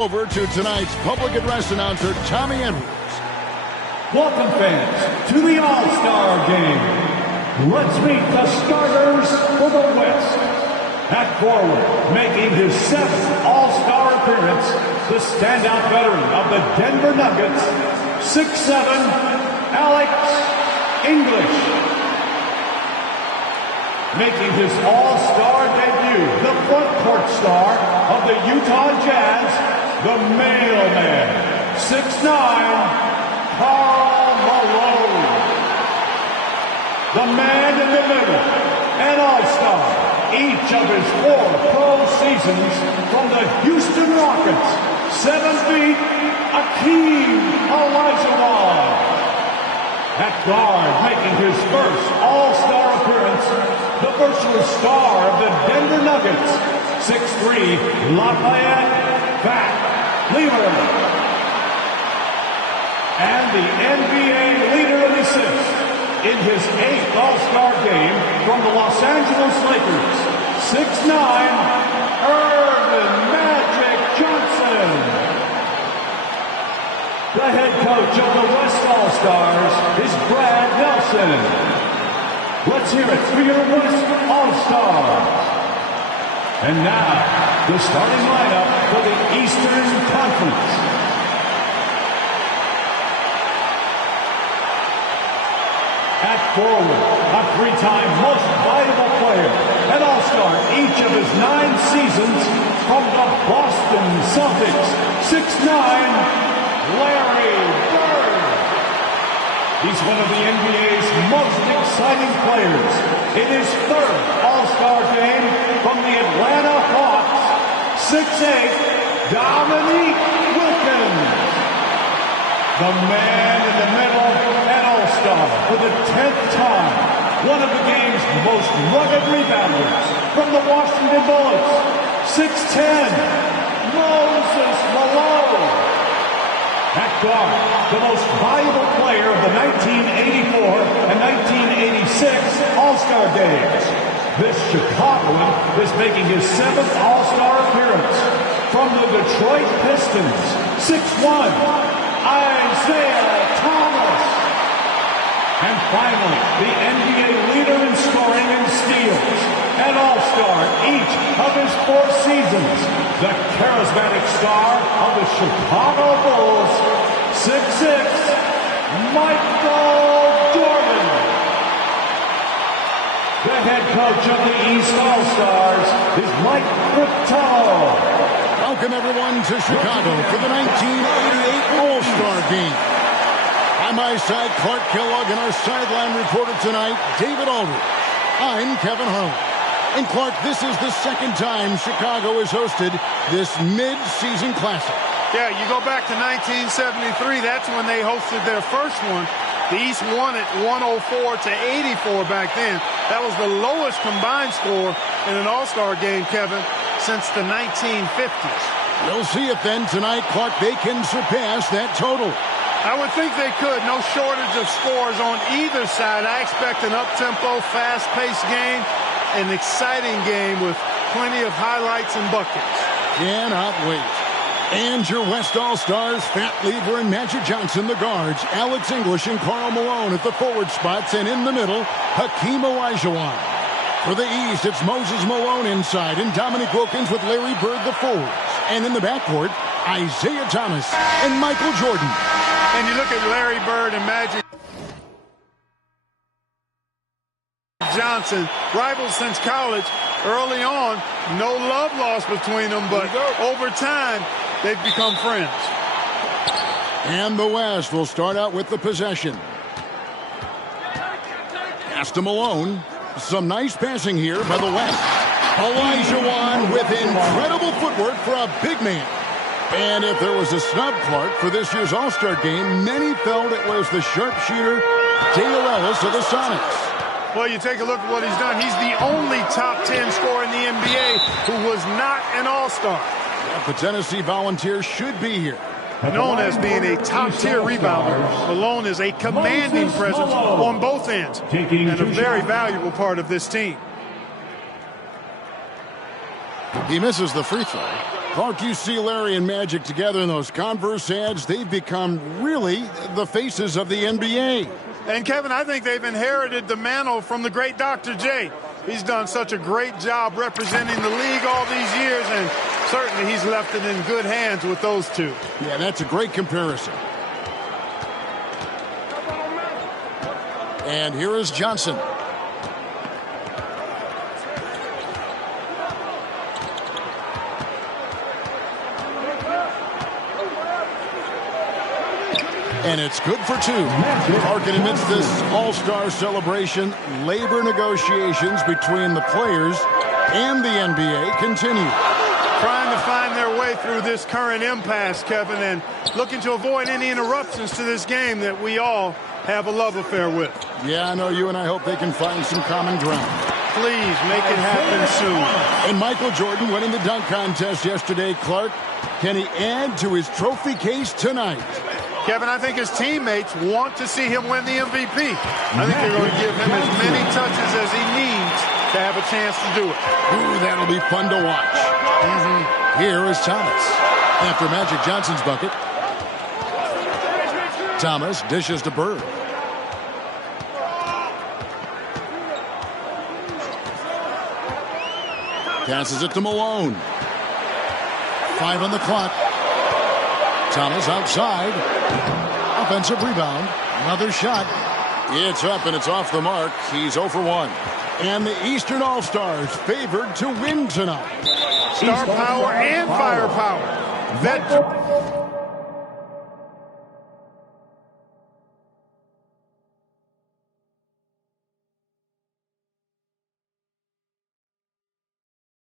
Over to tonight's public address announcer, Tommy Edwards. Welcome, fans, to the All-Star Game. Let's meet the starters for the West. At forward, making his 7th All-Star appearance, the standout veteran of the Denver Nuggets, 6'7", Alex English. Making his All-Star debut, the front court star of the Utah Jazz, the mailman, 6'9", Karl Malone. The man in the middle, an all-star, each of his 4 pro seasons from the Houston Rockets, 7 feet, Akeem Olajuwon. At guard, making his first all-star appearance, the virtual star of the Denver Nuggets, 6'3", Lafayette Fat Lever. And the NBA leader in assists in his 8th All-Star game from the Los Angeles Lakers, 6'9", Irvin Magic Johnson. The head coach of the West All-Stars is Brad Nelson. Let's hear it for your West All-Stars. And now, the starting lineup for the Eastern Conference. At forward, a 3-time most valuable player, an all-star each of his 9 seasons from the Boston Celtics, 6'9", Larry Bird. He's one of the NBA's most exciting players. In his 3rd All-Star game from the Atlanta Hawks, 6'8", Dominique Wilkins. The man in the middle, an all-star for the 10th time. One of the game's most rugged rebounders from the Washington Bullets. 6'10", Moses Malone. At guard, the most valuable player of the 1984 and 1986 All-Star games. This Chicagoan is making his 7th All-Star appearance from the Detroit Pistons. 6'1", Isaiah Thomas. And finally, the NBA leader in scoring and steals, an all-star each of his 4 seasons, the charismatic star of the Chicago Bulls, 6'6", Michael Jordan. The head coach of the East All-Stars is Mike Fratello. Welcome, everyone, to Chicago for the 1988 All-Star Game. By my side, Clark Kellogg, and our sideline reporter tonight, David Aldridge. I'm Kevin Harlan. And Clark, this is the 2nd time Chicago has hosted this mid-season classic. Yeah, you go back to 1973, that's when they hosted their first one. The East won it 104 to 84 back then. That was the lowest combined score in an All-Star game, Kevin, since the 1950s. We'll see if then tonight, Clark, they can surpass that total. I would think they could. No shortage of scores on either side. I expect an up-tempo, fast-paced game, an exciting game with plenty of highlights and buckets. Cannot wait. And your West All-Stars, Fat Lever and Magic Johnson, the guards, Alex English and Karl Malone at the forward spots, and in the middle, Hakeem Olajuwon. For the East, it's Moses Malone inside and Dominique Wilkins with Larry Bird the forwards. And in the backcourt, Isaiah Thomas and Michael Jordan. And you look at Larry Bird and Magic Johnson, rivals since college. Early on, no love lost between them, but over time, they've become friends. And the West will start out with the possession. Pass to Malone. Some nice passing here by the West. Olajuwon with incredible footwork for a big man. And if there was a snub, Clark, for this year's All-Star game, many felt it was the sharpshooter Dale Ellis of the Sonics. Well, you take a look at what he's done. He's the only top 10 scorer in the NBA who was not an All-Star. Yeah, the Tennessee Volunteers should be here. Known as being a top-tier rebounder, Malone is a commanding presence on both ends and a very valuable part of this team. He misses the free throw. Clark, you see Larry and Magic together in those Converse ads. They've become really the faces of the NBA. And, Kevin, I think they've inherited the mantle from the great Dr. J. He's done such a great job representing the league all these years, and certainly he's left it in good hands with those two. Yeah, that's a great comparison. And here is Johnson. And it's good for two. Harkin, amidst this all-star celebration, labor negotiations between the players and the NBA continue. Trying to find their way through this current impasse, Kevin, and looking to avoid any interruptions to this game that we all have a love affair with. Yeah, I know you and I hope they can find some common ground. Please make it happen soon. And Michael Jordan winning the dunk contest yesterday. Clark, can he add to his trophy case tonight? Kevin, I think his teammates want to see him win the MVP. I think they're going to give him as many touches as he needs to have a chance to do it. Ooh, that'll be fun to watch. Here is Thomas. After Magic Johnson's bucket, Thomas dishes to Bird. Passes it to Malone. 5 on the clock. Thomas outside. Offensive rebound. Another shot. It's up and it's off the mark. He's 0 for 1. And the Eastern All-Stars favored to win tonight. Star power and firepower.